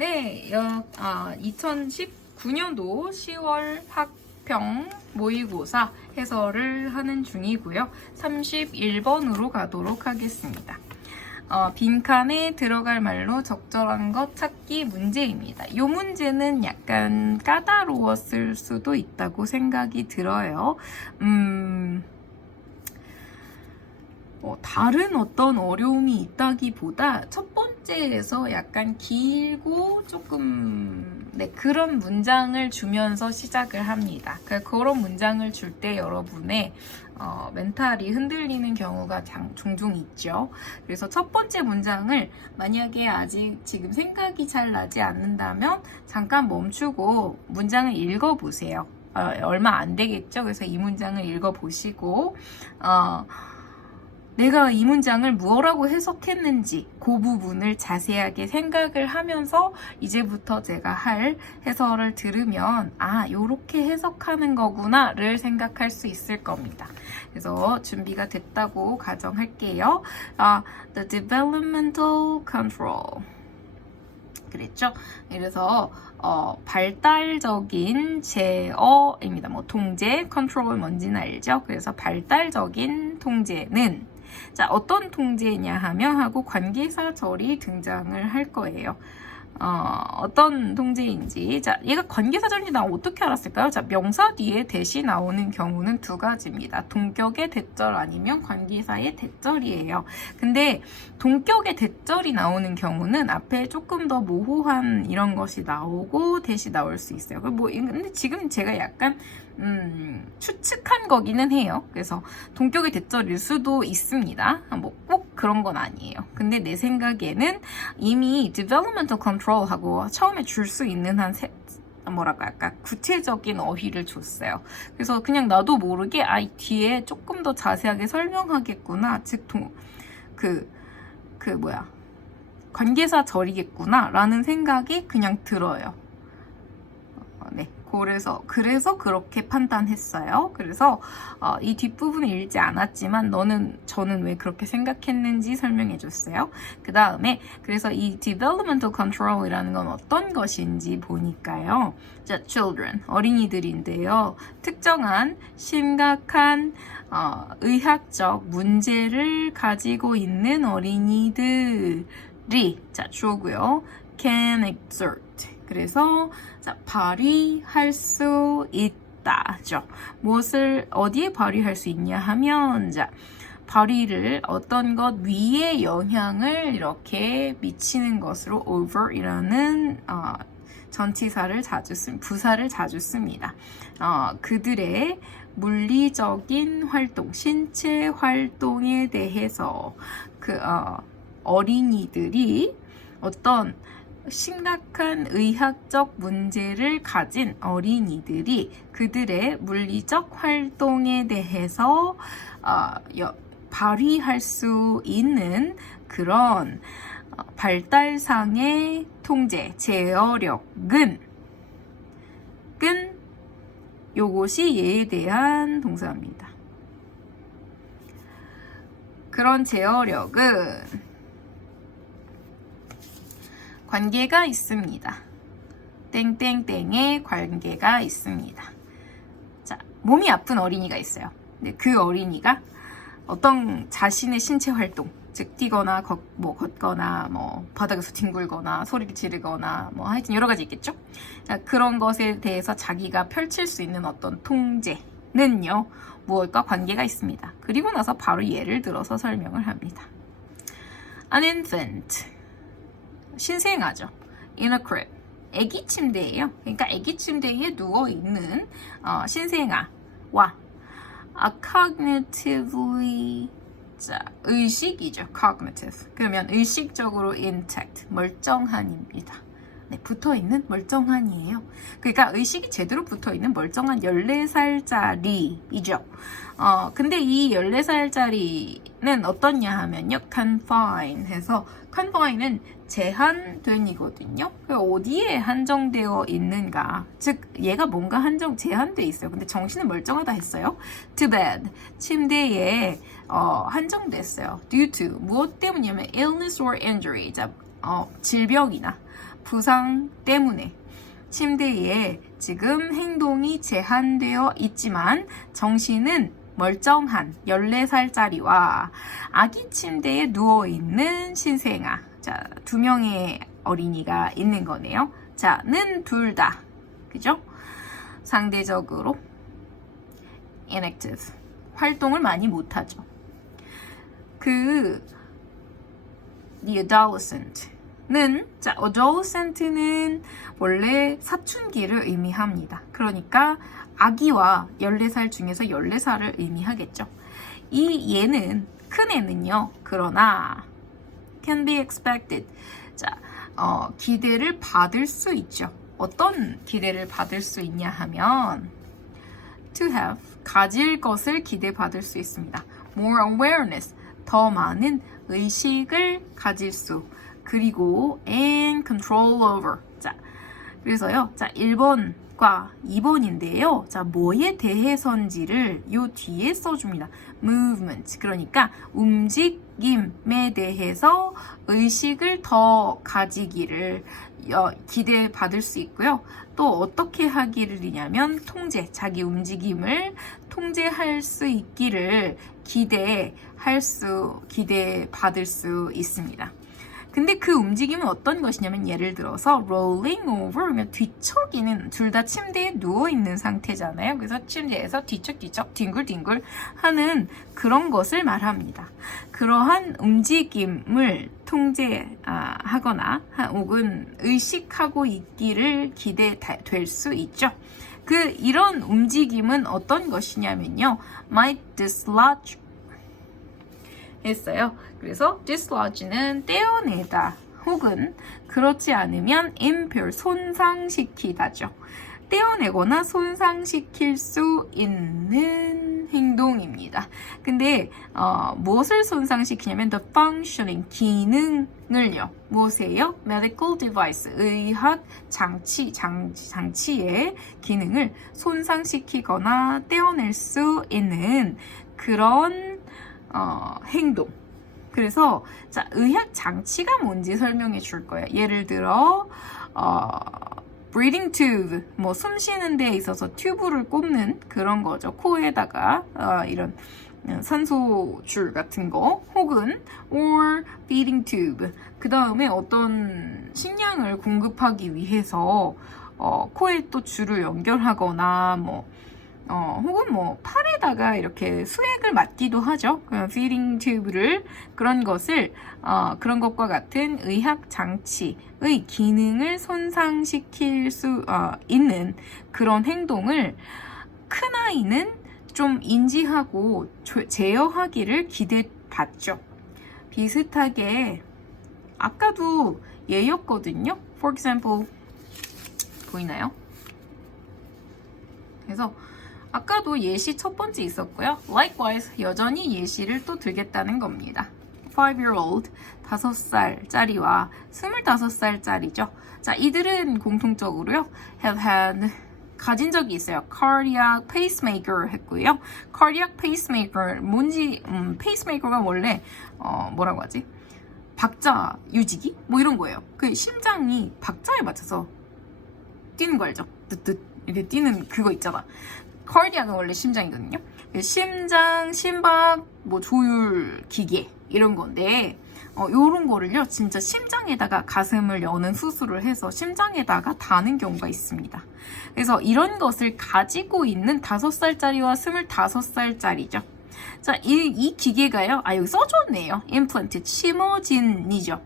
네, 2019년도 10월 학평 모의고사 해설을 하는 중이고요. 31번으로 가도록 하겠습니다. 빈칸에 들어갈 말로 적절한 것 찾기 문제입니다. 이 문제는 약간 까다로웠을 수도 있다고 생각이 들어요. 다른 어떤 어려움이 있다기보다 첫 번째에서 약간 길고 조금 그런 문장을 주면서 시작을 합니다. 그런 문장을 줄 때 여러분의 멘탈이 흔들리는 경우가 종종 있죠. 그래서 첫 번째 문장을 만약에 아직 지금 생각이 잘 나지 않는다면 잠깐 멈추고 문장을 읽어보세요. 얼마 안 되겠죠? 그래서 이 문장을 읽어보시고 내가 이 문장을 무엇라고 해석했는지 그 부분을 자세하게 생각을 하면서 이제부터 제가 할 해설을 들으면 요렇게 해석하는 거구나를 생각할 수 있을 겁니다. 그래서 준비가 됐다고 가정할게요. The developmental control. 그랬죠? 그래서 발달적인 제어입니다. 통제, 컨트롤 뭔지는 알죠? 그래서 발달적인 통제는 어떤 통제냐 하고 관계사절이 등장을 할 거예요. 어떤 통제인지. 얘가 관계사절인지 나 어떻게 알았을까요? 명사 뒤에 대시 나오는 경우는 두 가지입니다. 동격의 대절 아니면 관계사의 대절이에요. 근데 동격의 대절이 나오는 경우는 앞에 조금 더 모호한 이런 것이 나오고 대시 나올 수 있어요. 근데 지금 제가 약간 추측한 거기는 해요. 그래서 동격의 대절일 수도 있습니다. 꼭 그런 건 아니에요. 근데 내 생각에는 이미 developmental control 하고 처음에 줄 수 있는 약간 구체적인 어휘를 줬어요. 그래서 그냥 나도 모르게 뒤에 조금 더 자세하게 설명하겠구나. 즉, 관계사 절이겠구나 라는 생각이 그냥 들어요. 그래서 그렇게 판단했어요. 그래서 이 뒷부분을 읽지 않았지만 저는 왜 그렇게 생각했는지 설명해 줬어요. 그 다음에 그래서 이 developmental control이라는 건 어떤 것인지 보니까요. children, 어린이들인데요. 특정한 심각한 의학적 문제를 가지고 있는 어린이들이 주어고요. can exert. 그래서 발휘할 수 있다죠. 무엇을 어디에 발휘할 수 있냐 하면 발휘를 어떤 것 위에 영향을 이렇게 미치는 것으로 over이라는 부사를 자주 씁니다. 그들의 물리적인 활동, 신체 활동에 대해서 어린이들이 어떤 심각한 의학적 문제를 가진 어린이들이 그들의 물리적 활동에 대해서 발휘할 수 있는 그런 발달상의 통제, 제어력은 요것이 얘에 대한 동사입니다. 그런 제어력은 관계가 있습니다. 땡땡땡의 관계가 있습니다. 몸이 아픈 어린이가 있어요. 근데 그 어린이가 어떤 자신의 신체 활동, 즉 뛰거나 걷거나 바닥에서 뒹굴거나 소리를 지르거나 하여튼 여러 가지 있겠죠? 그런 것에 대해서 자기가 펼칠 수 있는 어떤 통제는요. 무엇과 관계가 있습니다. 그리고 나서 바로 예를 들어서 설명을 합니다. An infant. 신생아죠. In a crib. 아기 침대예요. 그러니까 아기 침대에 누워있는 신생아와 cognitively 의식이죠. cognitive. 그러면 의식적으로 intact. 멀쩡한입니다. 붙어있는 멀쩡한이에요. 그러니까 의식이 제대로 붙어있는 멀쩡한 14살짜리이죠. 근데 이 14살짜리는 어떻냐 하면요. confine 해서 confine은 제한된이거든요. 어디에 한정되어 있는가. 즉 얘가 뭔가 제한돼 있어요. 근데 정신은 멀쩡하다 했어요. to bed. 침대에 한정됐어요. due to 무엇 때문이냐면 illness or injury. 질병이나 부상 때문에 침대에 지금 행동이 제한되어 있지만 정신은 멀쩡한 14살짜리와 아기 침대에 누워있는 신생아. 자, 2명의 어린이가 있는 거네요. 자, 는 둘 다. 그죠? 상대적으로 inactive. 활동을 많이 못하죠. the adolescent는, 자, adolescent는 원래 사춘기를 의미합니다. 그러니까 아기와 14살 중에서 14살을 의미하겠죠. 이 얘는, 큰 애는요, 그러나 can be expected. 자, 기대를 받을 수 있죠. 어떤 기대를 받을 수 있냐 하면 to have, 가질 것을 기대받을 수 있습니다. more awareness, 더 많은 의식을 가질 수, 그리고 and control over. 자, 그래서요. 자, 1번과 2번인데요. 자, 뭐에 대해서인지를 요 뒤에 써줍니다. movement. 그러니까 움직임에 대해서 의식을 더 가지기를 기대받을 수 있고요. 또 어떻게 하기를이냐면 통제, 자기 움직임을 통제할 수 있기를 기대받을 수 있습니다. 근데 그 움직임은 어떤 것이냐면 예를 들어서 rolling over, 그러면 뒤척이는, 둘 다 침대에 누워있는 상태잖아요. 그래서 침대에서 뒤척뒤척 뒹굴뒹굴 하는 그런 것을 말합니다. 그러한 움직임을 통제하거나 혹은 의식하고 있기를 기대될 수 있죠. 이런 움직임은 어떤 것이냐면요. might dislodge 했어요. 그래서 dislodge는 떼어내다 혹은 그렇지 않으면 impair, 손상시키다죠. 떼어내거나 손상시킬 수 있는 행동입니다. 근데 무엇을 손상시키냐면 the functioning, 기능을요. 무엇이에요? medical device, 의학 장치의 기능을 손상시키거나 떼어낼 수 있는 그런 행동. 그래서 자, 의학 장치가 뭔지 설명해 줄 거예요. 예를 들어 breathing tube, 뭐 숨 쉬는 데에 있어서 튜브를 꼽는 그런 거죠. 코에다가 이런 산소줄 같은 거, 혹은 or feeding tube. 그 다음에 어떤 식량을 공급하기 위해서 코에 또 줄을 연결하거나 혹은 팔에다가 이렇게 수액을 맞기도 하죠. feeding tube를, 그런 것과 같은 의학 장치의 기능을 손상시킬 수 있는 그런 행동을 큰 아이는 좀 인지하고 제어하기를 기대받죠. 비슷하게 아까도 얘였거든요. For example, 보이나요? 그래서 아까도 예시 첫 번째 있었고요. Likewise, 여전히 예시를 또 들겠다는 겁니다. 5-year-old, 5살짜리와 25살짜리죠. 자, 이들은 공통적으로요. have had, 가진 적이 있어요. cardiac pacemaker 했고요. cardiac pacemaker, 뭔지, pacemaker가 원래, 뭐라고 하지? 박자 유지기? 뭐 이런 거예요. 그 심장이 박자에 맞춰서 뛰는 거 알죠? 뜨뜻 이렇게 뛰는 그거 있잖아. cardiac은 원래 심장이거든요. 심장, 심박, 조율 기계 이런 건데 요런 거를요, 진짜 심장에다가 가슴을 여는 수술을 해서 심장에다가 다는 경우가 있습니다. 그래서 이런 것을 가지고 있는 5살짜리와 25살짜리죠. 자, 이 기계가요, 여기 써줬네요. implanted, 심어진이죠.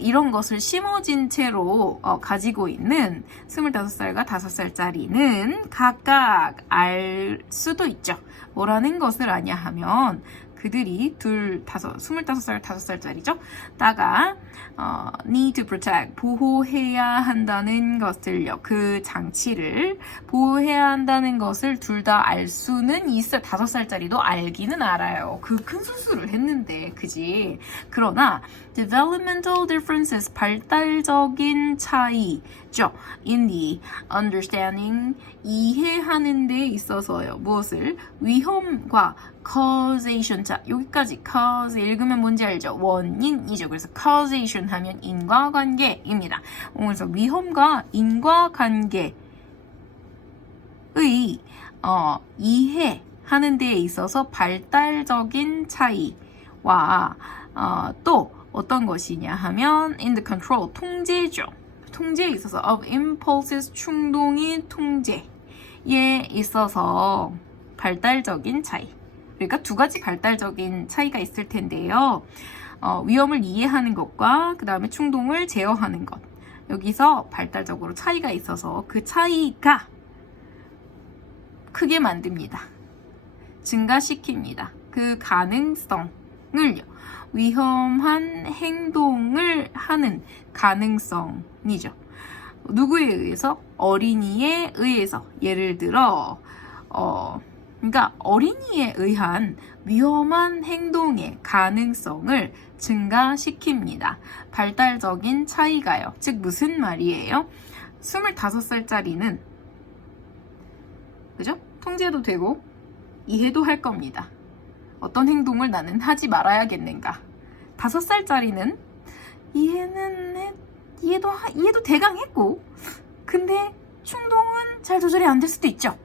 이런 것을 심어진 채로 가지고 있는 25살과 5살짜리는 각각 알 수도 있죠. 뭐라는 것을 아냐 하면 그들이 25살, 5살짜리죠. 다가 need to protect, 보호해야 한다는 것을요. 그 장치를 보호해야 한다는 것을 둘 다 알 수는 있어요. 5살짜리도 알기는 알아요. 그 큰 수술을 했는데, 그지? 그러나 developmental differences, 발달적인 차이죠. in the understanding, 이해하는 데 있어서요. 무엇을? 위험과 causation. 자, 여기까지 cause 읽으면 뭔지 알죠? 원인이죠. 그래서 causation 하면 인과관계입니다. 그래서 위험과 인과관계의 이해하는 데에 있어서 발달적인 차이와 또 어떤 것이냐 하면 in the control, 통제죠. 통제에 있어서 of impulses, 충동의 통제에 있어서 발달적인 차이. 그러니까 두 가지 발달적인 차이가 있을 텐데요. 위험을 이해하는 것과 그 다음에 충동을 제어하는 것. 여기서 발달적으로 차이가 있어서 그 차이가 크게 만듭니다. 증가시킵니다. 그 가능성을요. 위험한 행동을 하는 가능성이죠. 누구에 의해서? 어린이에 의해서. 예를 들어 그러니까 어린이에 의한 위험한 행동의 가능성을 증가시킵니다. 발달적인 차이가요. 즉 무슨 말이에요? 25살짜리는 그죠? 통제도 되고 이해도 할 겁니다. 어떤 행동을 나는 하지 말아야겠는가? 5살짜리는 이해도 대강 했고 근데 충동은 잘 조절이 안 될 수도 있죠.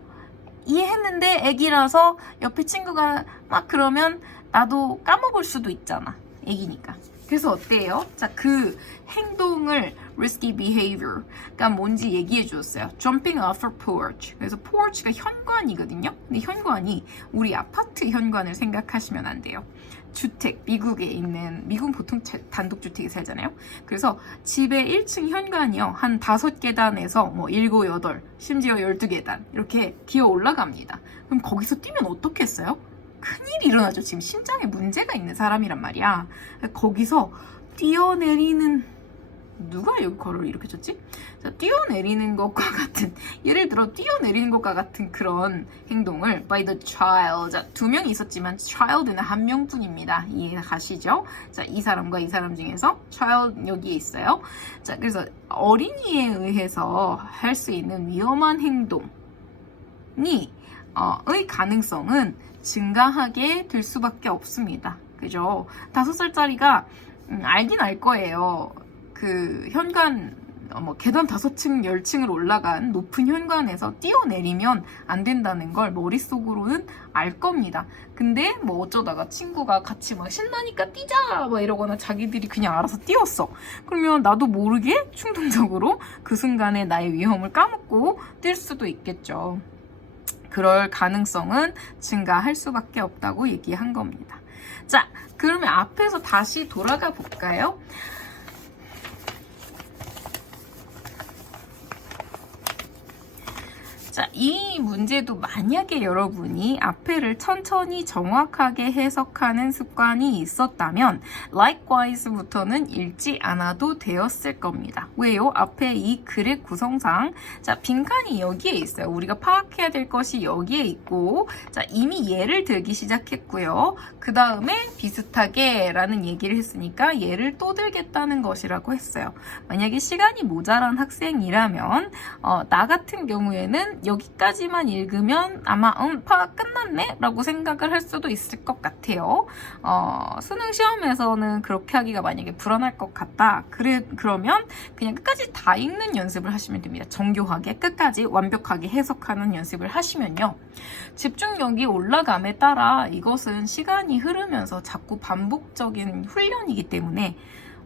이해했는데 애기라서 옆에 친구가 막 그러면 나도 까먹을 수도 있잖아. 애기니까. 그래서 어때요? 자, 그 행동을 risky behavior가 뭔지 얘기해 주었어요. Jumping off a porch. 그래서 porch가 현관이거든요. 근데 현관이 우리 아파트 현관을 생각하시면 안 돼요. 주택, 미국 보통 단독주택에 살잖아요. 그래서 집의 1층 현관이요. 한 5계단에서 뭐 7, 8, 심지어 12계단 이렇게 기어 올라갑니다. 그럼 거기서 뛰면 어떻겠어요? 큰일이 일어나죠. 지금 심장에 문제가 있는 사람이란 말이야. 거기서 뛰어내리는 누가 여기 걸을 이렇게 쳤지? 자, 뛰어내리는 것과 같은 예를 들어 뛰어내리는 것과 같은 그런 행동을 by the child. 자, 2명이 있었지만 child는 1명뿐입니다. 이해가시죠? 자, 이 사람과 이 사람 중에서 child 여기에 있어요. 자, 그래서 어린이에 의해서 할 수 있는 위험한 행동이 의 가능성은 증가하게 될 수밖에 없습니다. 그죠? 5살짜리가 알긴 알 거예요. 그 현관 계단 5층, 10층을 올라간 높은 현관에서 뛰어내리면 안 된다는 걸 머릿속으로는 알 겁니다. 근데 뭐 어쩌다가 친구가 같이 막 신나니까 뛰자 막 이러거나 자기들이 그냥 알아서 뛰었어. 그러면 나도 모르게 충동적으로 그 순간에 나의 위험을 까먹고 뛸 수도 있겠죠. 그럴 가능성은 증가할 수밖에 없다고 얘기한 겁니다. 자, 그러면 앞에서 다시 돌아가 볼까요? 자, 이 문제도 만약에 여러분이 앞에를 천천히 정확하게 해석하는 습관이 있었다면 likewise부터는 읽지 않아도 되었을 겁니다. 왜요? 앞에 이 글의 구성상 자, 빈칸이 여기에 있어요. 우리가 파악해야 될 것이 여기에 있고 자, 이미 예를 들기 시작했고요. 그 다음에 비슷하게 라는 얘기를 했으니까 예를 또 들겠다는 것이라고 했어요. 만약에 시간이 모자란 학생이라면 나 같은 경우에는 여기까지만 읽으면 아마 파악 끝났네? 라고 생각을 할 수도 있을 것 같아요. 수능 시험에서는 그렇게 하기가 만약에 불안할 것 같다. 그러면 그냥 끝까지 다 읽는 연습을 하시면 됩니다. 정교하게 끝까지 완벽하게 해석하는 연습을 하시면요. 집중력이 올라감에 따라 이것은 시간이 흐르면서 자꾸 반복적인 훈련이기 때문에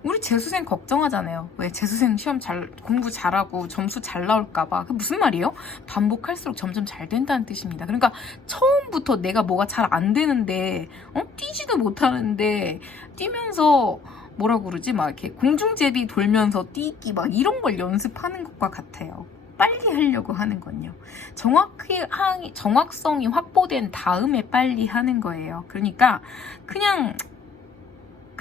우리 재수생 걱정하잖아요. 왜? 재수생 시험 공부 잘하고 점수 잘 나올까봐. 그게 무슨 말이에요? 반복할수록 점점 잘 된다는 뜻입니다. 그러니까 처음부터 내가 뭐가 잘 안 되는데 뛰지도 못하는데 뛰면서 뭐라고 그러지? 막 이렇게 공중제비 돌면서 뛰기 막 이런 걸 연습하는 것과 같아요. 빨리 하려고 하는 건요. 정확성이 확보된 다음에 빨리 하는 거예요. 그러니까 그냥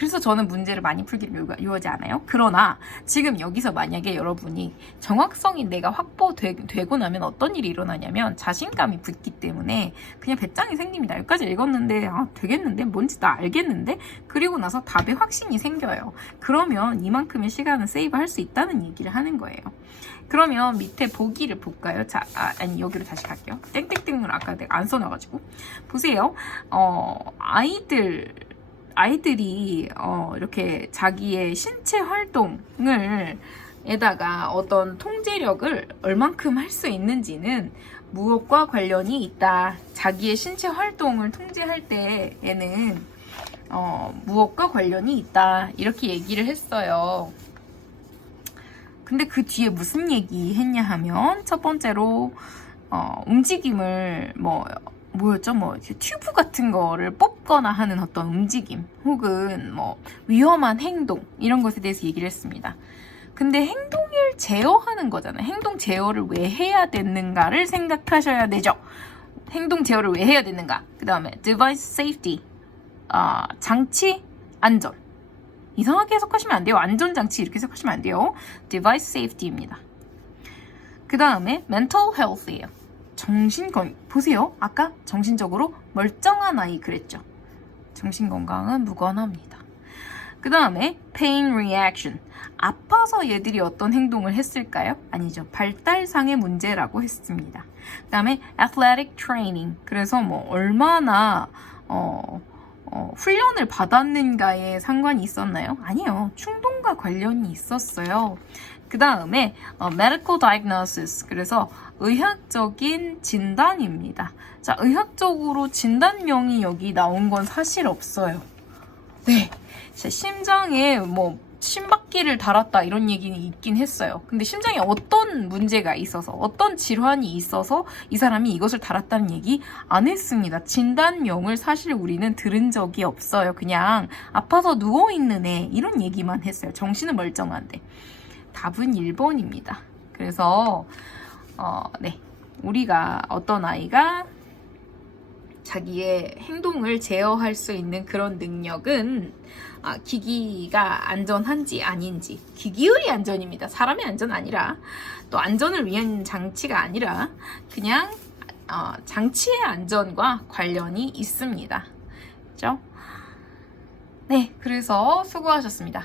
그래서 저는 문제를 많이 풀기를 요하지 않아요. 그러나 지금 여기서 만약에 여러분이 정확성이 내가 확보되고 나면 어떤 일이 일어나냐면 자신감이 붙기 때문에 그냥 배짱이 생깁니다. 여기까지 읽었는데 되겠는데? 뭔지 다 알겠는데? 그리고 나서 답에 확신이 생겨요. 그러면 이만큼의 시간은 세이브할 수 있다는 얘기를 하는 거예요. 그러면 밑에 보기를 볼까요? 자, 아니 여기로 다시 갈게요. 땡땡땡을 아까 내가 안 써놔가지고 보세요. 아이들이 이렇게 자기의 신체 활동을 에다가 어떤 통제력을 얼만큼 할 수 있는지는 무엇과 관련이 있다. 자기의 신체 활동을 통제할 때에는 무엇과 관련이 있다. 이렇게 얘기를 했어요. 근데 그 뒤에 무슨 얘기 했냐 하면 첫 번째로 움직임을 뭐였죠? 튜브 같은 거를 뽑거나 하는 어떤 움직임 혹은 위험한 행동 이런 것에 대해서 얘기를 했습니다. 근데 행동을 제어하는 거잖아요. 행동 제어를 왜 해야 되는가를 생각하셔야 되죠. 행동 제어를 왜 해야 되는가? 그 다음에 device safety, 장치 안전. 이상하게 해석하시면 안 돼요. 안전장치 이렇게 해석하시면 안 돼요. device safety입니다. 그 다음에 mental health예요. 정신건강. 보세요. 아까 정신적으로 멀쩡한 아이 그랬죠. 정신건강은 무관합니다. 그 다음에 pain reaction. 아파서 얘들이 어떤 행동을 했을까요? 아니죠. 발달상의 문제라고 했습니다. 그 다음에 athletic training. 그래서 얼마나 훈련을 받았는가에 상관이 있었나요? 아니요. 충동과 관련이 있었어요. 그 다음에 medical diagnosis. 그래서 의학적인 진단입니다. 자, 의학적으로 진단명이 여기 나온 건 사실 없어요. 네. 자, 심장에 심박기를 달았다 이런 얘기는 있긴 했어요. 근데 심장에 어떤 문제가 있어서 어떤 질환이 있어서 이 사람이 이것을 달았다는 얘기 안 했습니다. 진단명을 사실 우리는 들은 적이 없어요. 그냥 아파서 누워있는 애 이런 얘기만 했어요. 정신은 멀쩡한데. 답은 1번입니다. 그래서 네, 우리가 어떤 아이가 자기의 행동을 제어할 수 있는 그런 능력은 기기가 안전한지 아닌지, 기기의 안전입니다. 사람의 안전 아니라, 또 안전을 위한 장치가 아니라 그냥 장치의 안전과 관련이 있습니다. 그렇죠? 네, 그래서 수고하셨습니다.